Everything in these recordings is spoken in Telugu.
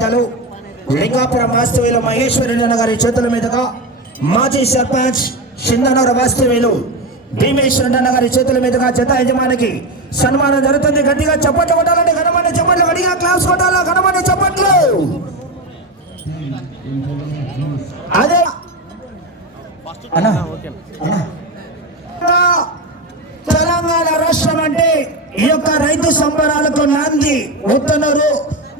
పెద్దలు లింగాపురం వాస్తవ్యులు మహేశ్వరి గారి చేతుల మీదుగా మాజీ సర్పంచ్ సింధనూరు వాస్తవ్యులు భీమేశ్వరన్న గారి చేతుల మీదుగా జత యజమానికి సన్మానం జరుగుతుంది. గట్టిగా చప్పట్లు కొట్టాలంటే ఘనమైన చప్పట్లు గట్టిగా క్లాస్ కొట్టాలా? ఘనమైన చప్పట్లు. అదే. తెలంగాణ రాష్ట్రం అంటే ఈ యొక్క రైతు సంబరాలకు నాంది. ఉత్తనూరు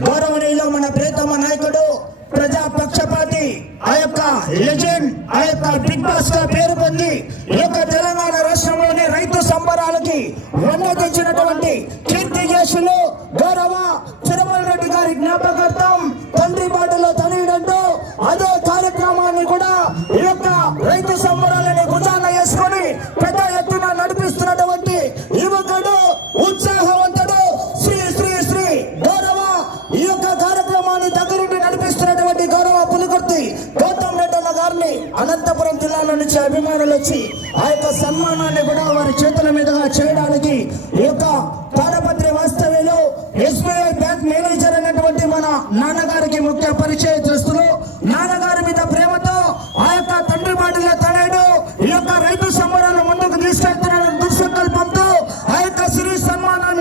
గౌరవనీయులు మన ప్రియతమ నాయకుడు ప్రజా పక్షపాతి ఆ యొక్క లెజెండ్ ఆ యొక్క బిగ్ బాస్గా పేరు పొంది ఈ యొక్క తెలంగాణ రాష్ట్రంలోని రైతు సంబరాలకి వన్న తెచ్చినటువంటి కీర్తి చేసులు గౌరవ తిరుమల రెడ్డి గారి జ్ఞాపకార్థం తండ్రి బాటలో తనయుడంటూ అదో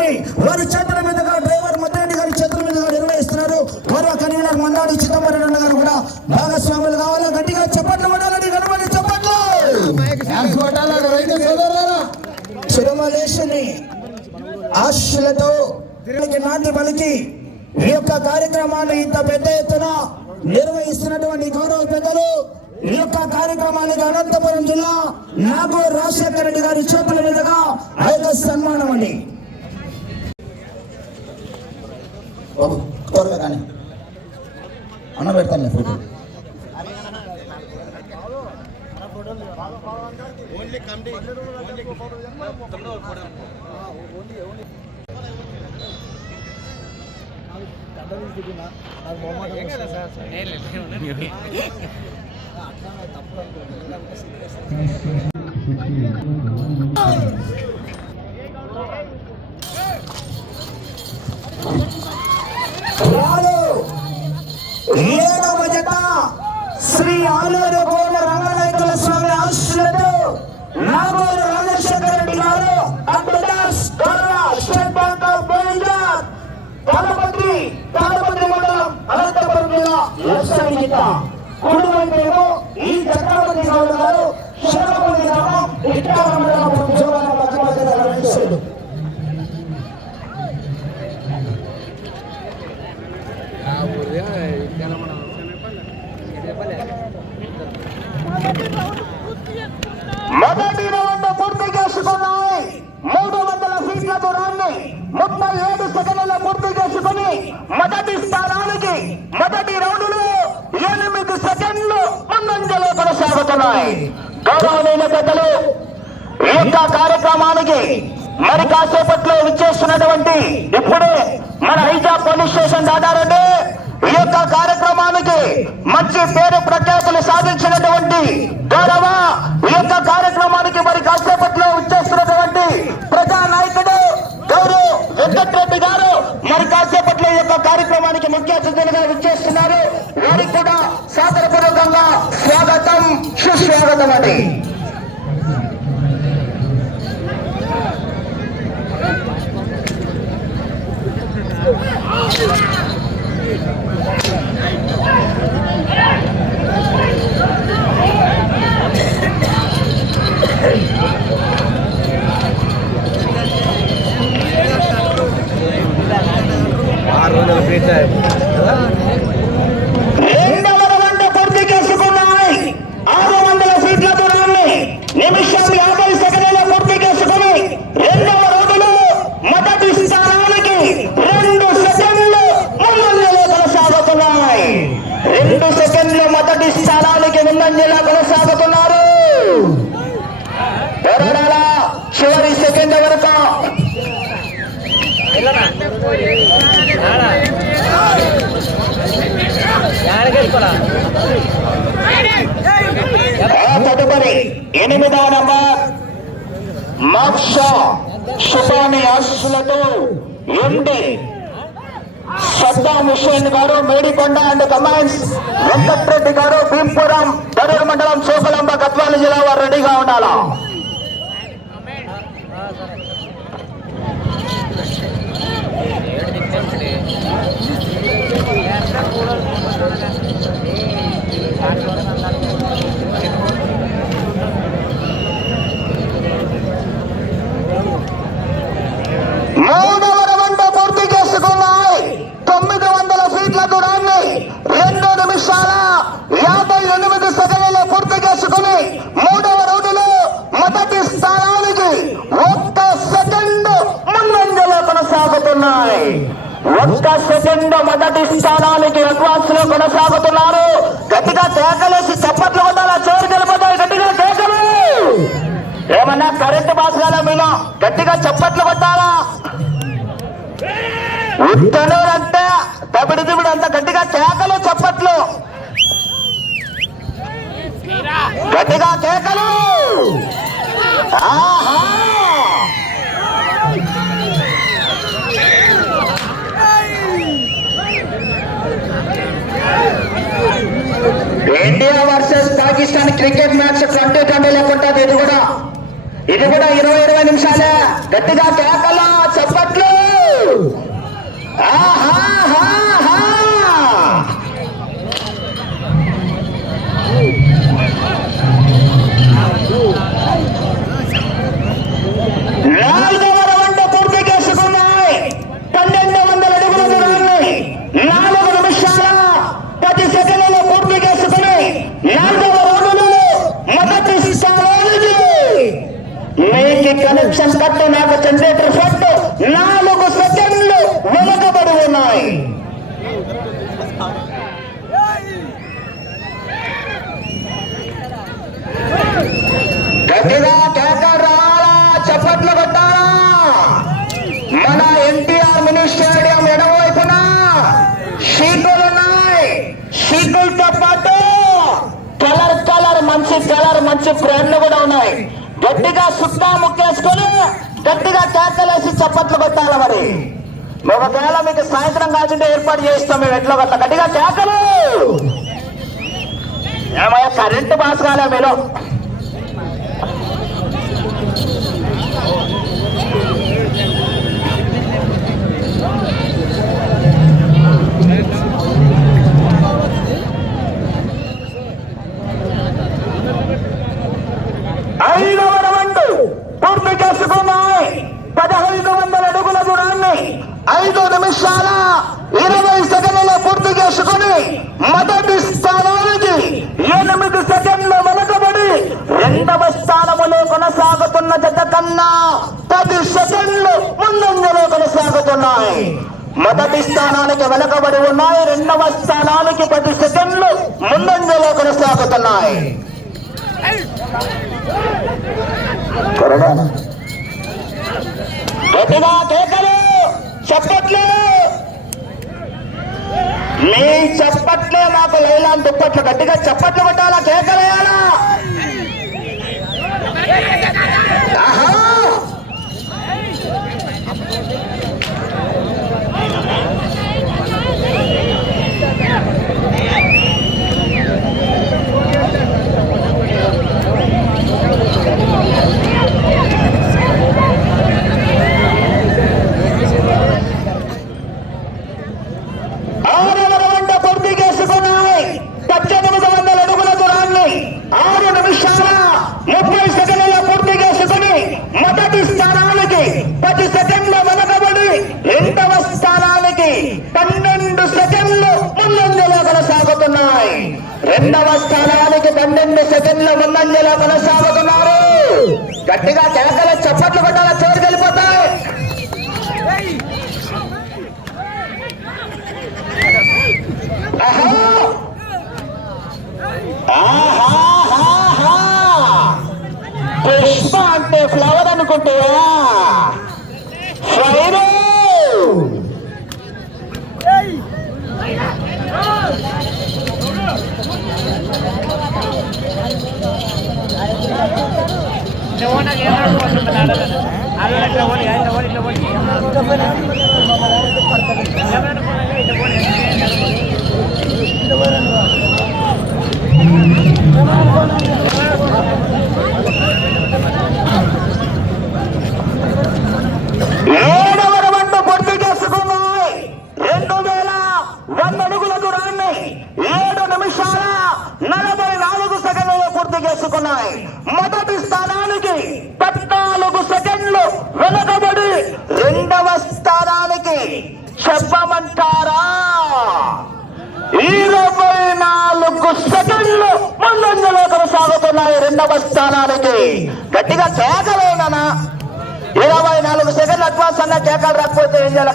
సన్మానాన్ని వారి చేతుల మీదుగా డ్రైవర్ మద్రెడ్డి గారి చేతుల మీదుగా నిర్వహిస్తున్నారు. గౌరవ కన్వీనర్ మందాడి చిదంబరం గారు కూడా భాగస్వాములు కావాలి. గట్టిగా చప్పట్లు కొట్టాలని గణపతి చప్పట్లు! ఆశలతో నాంది పలికి ఈ యొక్క కార్యక్రమాన్ని ఇంత పెద్ద ఎత్తున నిర్వహిస్తున్నటువంటి గౌరవ పెద్దలు ఈ యొక్క కార్యక్రమానికి అనంతపురం జిల్లా నాగో రాజశేఖర రెడ్డి గారి చేతుల మీదుగా ఆ యొక్క సన్మానం అండి. బాబు త్వరగా కానీ అన్న పెడతాను ఫోటో రాలు నాలుగు కోట్ల రంగనాయకుల స్వామి ఆశలతో నాగోరు రాజశేఖర రెడ్డి గారు అద్భుతాస్ గౌరవ State Bank of Baroda Tadipatri Tadipatri మండలం అనంతపురం జిల్లా లక్ష్మీ జిత కుటుంబేమో ఈ చక్రవర్తి గౌడ గారు శరపల్లి గ్రామం ఇట్టాల మండలం తదుపరి ఎనిమిదవ నంబర్ మోక్ష Subhani MD Saddam Hussain garu Medikonda and commands Venkatreddy గారు భీంపురం దరూరు మండలం సోకలంబ గద్వాల జిల్లా వారు రెడీగా ఉండాలా? మూడవ ఒక్క సెకండ్ మొదటి స్థానానికి అడ్వాన్స్లో కొనసాగుతున్నారు. గట్టిగా చప్పట్లు కొట్టాలా? ఉత్తనూరంతా అంటే దబిడి దిబిడి అంత గట్టిగా కేకలు చప్పట్లు. గట్టిగా కేకలు. India versus Pakistan cricket match twenty twenty లేకుండా ఇది కూడా ఇది కూడా ఇరవై ఇరవై నిమిషాలే. గట్టిగా కేక చప్పట్లు ఆహాహాహా. నాలుగవ రౌండ్ పూర్తి చేసుకున్నాయి పన్నెండు వందల అడుగుల దూరాన్ని నాలుగు నిమిషాల పది సెకండ్లలో పూర్తి చేసుకుని నాలుగవ రౌండ్లో మొదటి స్థానానికి మీకు కనెక్షన్ కట్టు నాకు జనరేటర్ ఫట్ నాలుగు సెకండ్లు వెనుకబడి ఉన్నాయి గట్టిగా కేక రావాలా చప్పట్లు కొట్టాలా మన ఎన్టీఆర్ మినీ స్టేడియం ఎడమవైపున షీకులు ఉన్నాయి షీకులతో పాటు కలర్ కలర్ మంచి కలర్ మంచి బ్రాండ్లు కూడా ఉన్నాయి గట్టిగా సుత్తా ముక్కేసుకొని గట్టిగా కేకలేసి పెట్టాలి మరి? ఒకవేళ మీకు సాయంత్రం కాల్చుంటే ఏర్పాటు చేస్తాం మేము. ఎట్లా గట్ల? గట్టిగా కేకలు! ఏమయ్యా కరెంటు బాస్ కాలే మీరు ఐదు నిమిషాల ఇరవై సెకండ్లలో పూర్తి చేసుకుని మొదటి స్థానానికి ఎనిమిది సెకండ్లు వెనకబడి రెండవ స్థానములో కొనసాగుతున్న జత కన్నా పది సెకండ్లు ముందంజలో కొనసాగుతున్నాయి. మొదటి స్థానానికి వెనకబడి ఉన్నాయి రెండవ స్థానానికి పది సెకండ్లు ముందంజలో కొనసాగుతున్నాయి. గట్టిగా కేకలు! చప్పట్లు మీ చప్పట్లే మాకు లైలాన్ దుప్పట్లు గట్టిగా చప్పట్లు కొట్టాలా కేకలేయాలా ఆహా!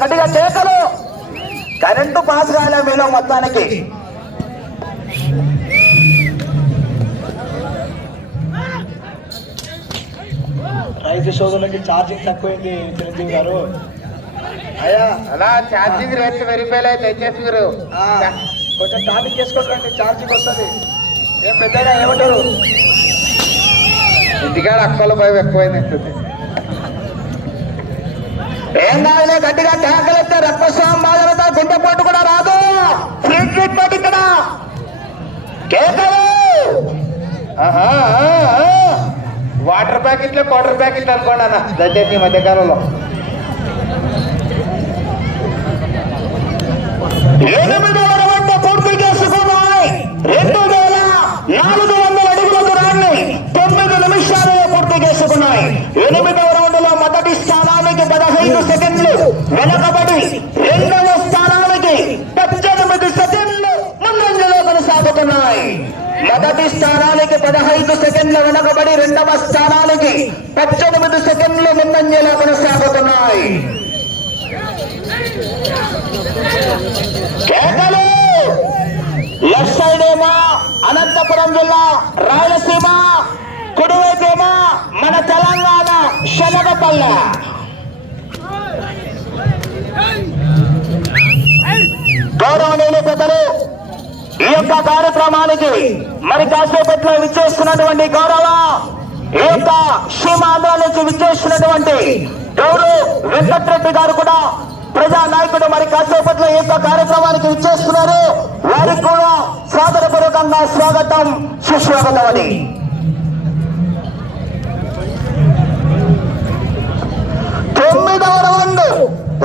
గట్టిగా కేకలు. కరెంటు పాస్ కాలే మీలో మొత్తానికి. రైతు సోదరులకి ఛార్జింగ్ తక్కువైంది చిరంజీవి గారు. అయ్యా అలా ఛార్జింగ్ రేట్ వెరిఫై అయితే తెచ్చేస్తున్నారు ఆ, కొంచెం టాపిక్ చేసుకోండి ఛార్జింగ్ వస్తుంది. ఏం పెద్దగా ఏమంటారు? ఇంటికాడ అక్కల భయం ఎక్కువైంది. ఏం కాదులే గట్టిగా కేకలెత్తే రక్తస్వామి బాధలతో గుండెపోటు కూడా రాదు. ఫ్రీ ట్రీట్మెంట్ ఇక్కడ. కేకలు. వాటర్ ప్యాకెట్లు క్వార్టర్ ప్యాకెట్లు అనుకోండి అన్న. దయచేసి ఈ మధ్యకాలంలో. ఎనిమిదవ వెనకబడి రెండవ స్థానానికి పద్దెనిమిది సెకండ్లు ముందంజలో కొనసాగుతున్నాయి. మొదటి స్థానానికి పదహైదు సెకండ్లు వెనకబడి రెండవ స్థానానికి పద్దెనిమిది సెకండ్లు ముందంజలో కొనసాగుతున్నాయి. కేకలు! లెఫ్ట్ సైడ్ ఏమో అనంతపురం జిల్లా రాయలసీమ కుడివైపేమో మన తెలంగాణ శనగపల్లె. గౌరవనీయులు పెద్దలు ఈ యొక్క కార్యక్రమానికి మరి కాసేపట్లో విచ్చేస్తున్నటువంటి గౌరవ ఈ యొక్క సీమాంధ్ర నుంచి విచ్చేస్తున్నటువంటి గౌరవ్ వెంకట్రెడ్డి గారు కూడా ప్రజా నాయకుడు మరి కాసేపట్లో ఈ యొక్క కార్యక్రమానికి విచ్చేస్తున్నారు. వారికి కూడా సాదరపూర్వకంగా స్వాగతం సుస్వాగతం అని తొమ్మిదవ రౌండ్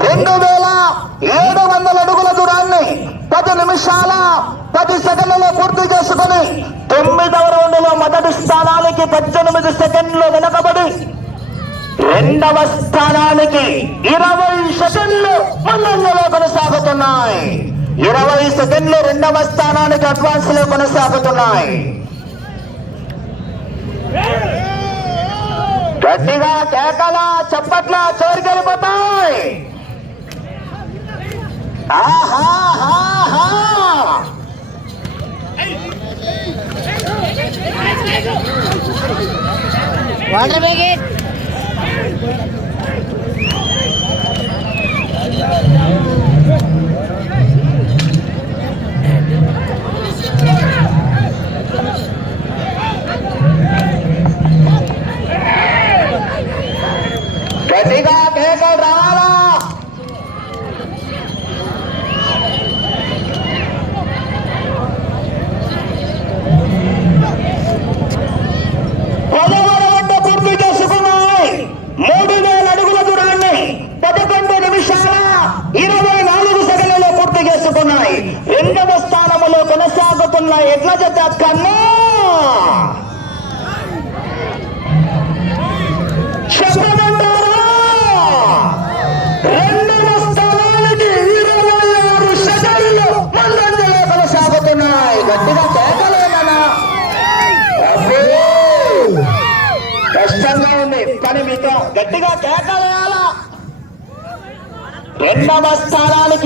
రెండు వేల ఏడు వందల అడుగుల దూరాన్ని పది నిమిషాల పది సెకండ్లలో పూర్తి చేసుకుని తొమ్మిదవ రౌండ్లో మొదటి స్థానానికి పద్దెనిమిది సెకండ్లు వెనకబడి రెండవ స్థానానికి ఇరవై సెకండ్లు ముందంజలో కొనసాగుతున్నాయి. ఇరవై సెకండ్లు రెండవ స్థానానికి అడ్వాన్స్లో కొనసాగుతున్నాయి. గట్టిగా కేకలా చప్పట్లా చోరికెళ్ళిపోతాయి. వాటర్ ప్యాకెట్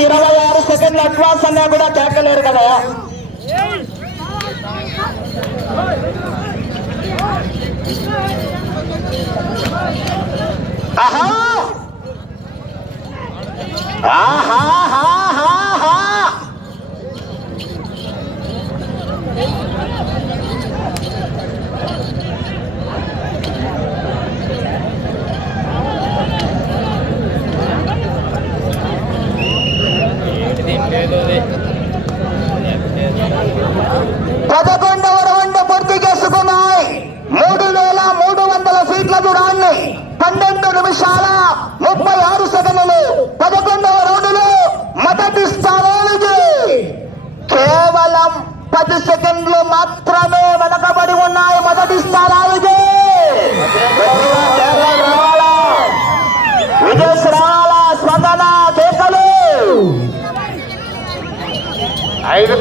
ఇరవై ఆరు సెకండ్లు అడ్వాన్స్ అన్నా కూడా కేకలేరు కదా. ఆహా! ఆహాహాహాహా. పదకొండవ రౌండ్ పూర్తి చేసుకున్నాయి. మూడు వేల మూడు వందల ఫీట్ల దూరాన్ని. పన్నెండు నిమిషాల ముప్పై ఆరు సెకండ్లు.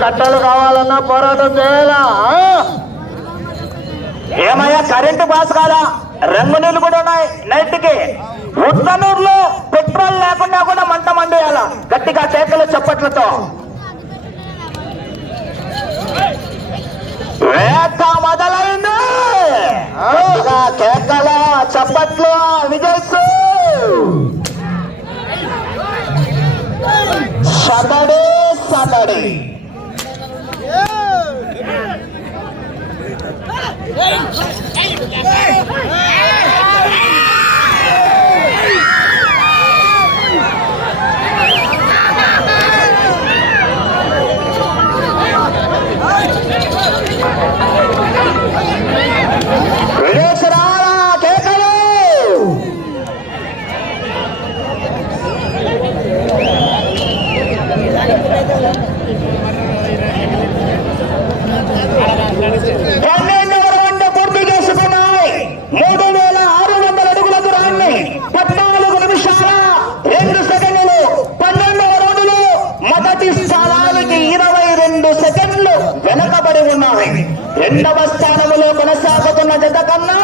కట్టలు కావాలన్నా పోరాటం చేయాలా? ఏమయ్యా కరెంటు పాస్ కాదా? రంగు నీళ్ళు కూడా ఉన్నాయి నైట్కి ఉత్తనూరులో పెట్రోల్ లేకుండా కూడా మంట మండేయాల? గట్టిగా కేకలు చప్పట్లతో. వేట మొదలైంది. కేకల చప్పట్లు విజయ్ సదడి సదడి విదేశరాల కేకలు పన్నెండవ రౌండ్ పూర్తి చేసుకున్నాయి మూడు వేల ఆరు వందల అడుగుల దూరాన్ని పద్నాలుగు నిమిషాల రెండు సెకండ్లు పన్నెండవ రౌండ్లో మొదటి స్థానానికి ఇరవై రెండు సెకండ్లు వెనకబడి ఉన్నాయి రెండవ స్థానంలో కొనసాగుతున్న జత కన్నా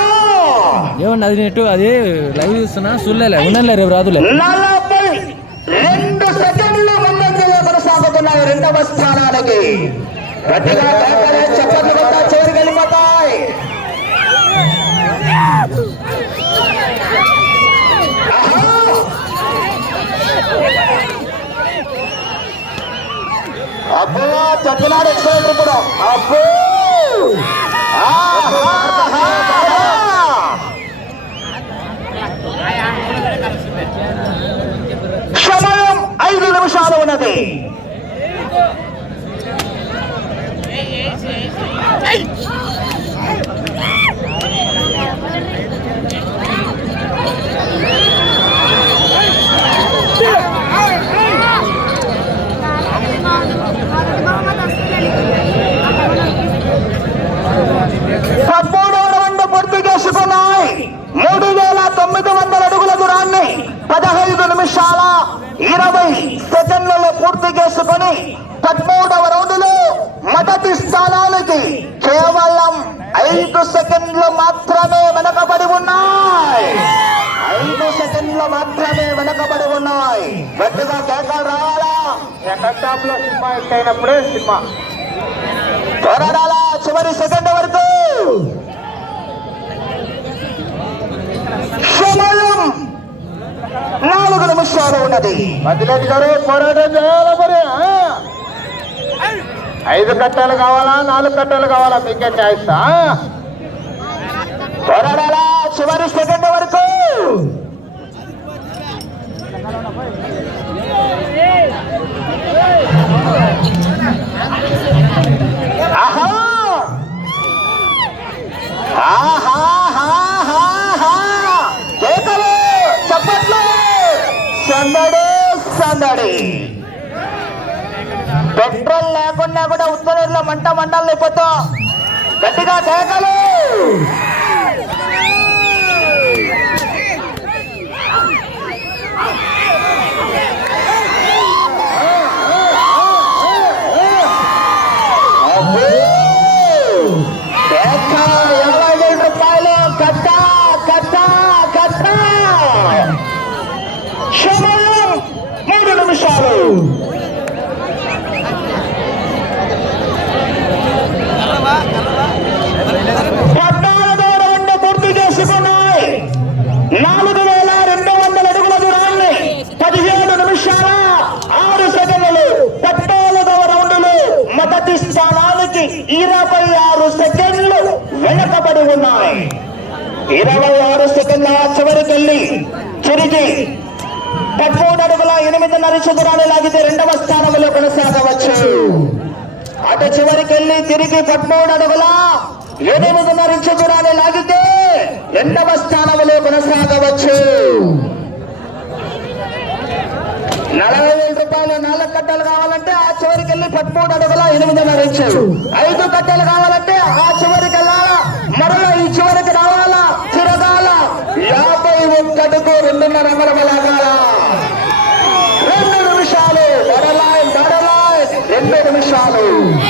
ఏమన్నా అది నెట్టు అది లైవ్ చూస్తున్నా చూడలే ఉండలే రేపు రాదులే. నలభై రెండు సెకండ్లు ముందంజలో కొనసాగుతున్నాయి రెండవ స్థానానికి. గట్టిగా చప్పట్లు కొట్ట చివరికి వెళ్ళిపోతాయి! అబ్బో చెప్పినాడు ఎక్సలెంట్ ఇప్పుడు అబ్బో! ఆహా! సమయం ఐదు నిమిషాలు ఉన్నది పదమూడవ రౌండ్ పూర్తి చేసుకున్నాయి మూడు వేల తొమ్మిది వందల అడుగుల దూరాన్ని పదహైదు నిమిషాల ఇరవై సెకండ్లలో పూర్తి చేసుకొని పదమూడవ రౌండ్లో మొదటి స్థానానికి కేవలం ఐదు సెకండ్లు మాత్రమే వెనకబడి ఉన్నాయి. ఐదు సెకండ్లు మాత్రమే వెనకబడి ఉన్నాయి. గట్టిగా కేకలు రావాలా లో సినిమా హిట్ అయినప్పుడే సినిమా. పోరాడాలా చివరి సెకండ్ వరకు. సమయం నాలుగు నిమిషాలు ఉన్నది. మధ్యరెడ్డి గారు పోరాటం చేయాలా మరి? ఐదు కట్టలు కావాలా? నాలుగు కట్టలు కావాలా? మీకే ఛాయిస్ ఆ? పోరాడాలా చివరి సెకండ్ వరకు. ఆహా! ఆహాహాహాహా. కేకలు చప్పట్లు. సందడి సందడి. పెట్రోల్ లేకుండా కూడా ఉత్తరంలో మంట మంటలు లేకపోతా గట్టిగా కేకలు. నిమిషాలు పద్నాలుగో రౌండ్ పూర్తి చేసుకున్నాయి నాలుగు వేల రెండు వందల అడుగుల దూరాన్ని పదిహేడు నిమిషాల ఆరు సెకండ్లు పద్నాలుగవ రౌండ్లు మొదటి స్థానానికి ఇరవై ఆరు సెకండ్లు వెనకబడి ఉన్నాయి ఇరవై ఆరు సెకండ్ల చివరికి వెళ్ళి తిరిగి పదమూడు అడుగుల ఎనిమిదిన్నర చదురాలు రెండవ స్థానంలో కొనసాగవచ్చు. అటు చివరికి వెళ్ళి తిరిగి పదమూడు అడుగుల ఎనిమిదిన్నర చదురాలు లాగితే రెండవ స్థానంలో కొనసాగవచ్చు. నలభై వేల రూపాయలు నాలుగు కట్టలు కావాలంటే ఆ చివరికి వెళ్ళి పదమూడు అడుగుల ఎనిమిదిన్నర ఇచ్చారు ఐదు కట్టలు కావాలంటే ఆ చివరికి వెళ్ళాలా మరలా ఈ చివరికి రావాలా? తిరగాల? యాభై ఒక్కడుకు రెండున్నర మరమలాగాల రెండు నిమిషాలు బడలాయ్ బడలాయ్ రెండు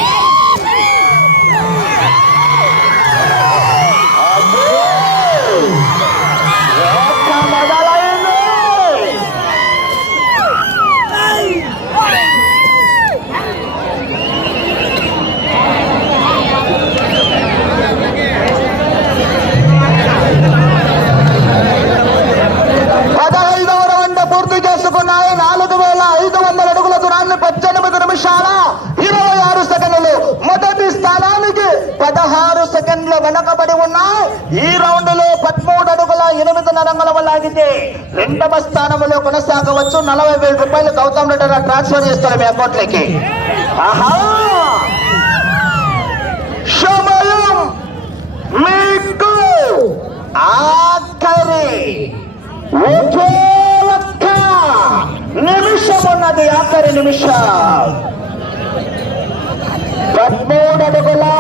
ఎనిమిదిన్నర అంగుళం లాగితే రెండవ స్థానంలో కొనసాగవచ్చు. నలభై వేల రూపాయలు గౌతమ్ రెడ్డి గారు ట్రాన్స్ఫర్ చేస్తారు మీ అకౌంట్లోకి. ఆహా! సమయం మీకు ఆఖరి. ఒకే ఒక్క నిమిషం ఉన్నది ఆఖరి నిమిషం. పదమూడు అడుగులా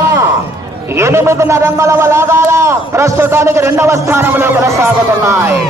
ఎనిమిది నరంగల లాగాల ప్రస్తుతానికి రెండవ స్థానంలో కొనసాగుతున్నాయి.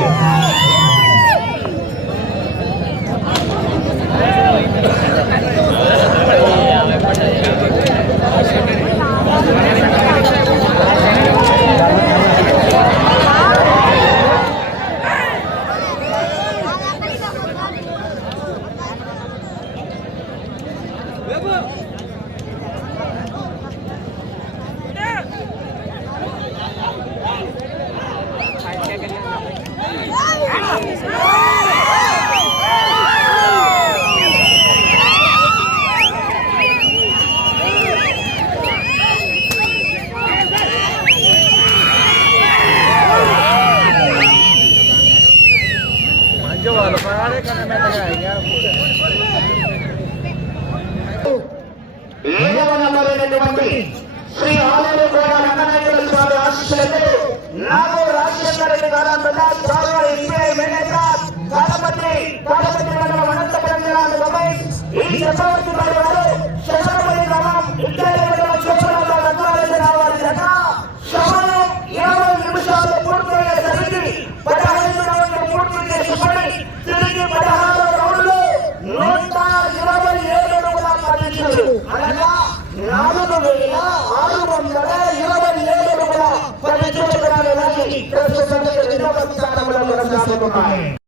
ఏడవ శ్రీ ఆలయ కోట రంగనాయకుల స్వామి ఆశీస్సులతో నాగో రాజశేఖర రెడ్డి గారు ఎస్బీఐ మేనేజర్ మండలం అనంతపురం జిల్లా ఈ చక్రవర్తి వారు గ్రామం ఇద్దరు రావాలి ఇరవై నిమిషాలు పూర్తయ్యేసరికి పదహైదు రౌండ్లు పూర్తి చేసుకొని తిరిగి పదహారు రౌండ్లు నూట ఇరవై ఏడు అడుగుల పదించులు అనగా నాలుగు వేల ఆరు వందల ఇరవై ఏడు అడుగుల ప్రస్తుతం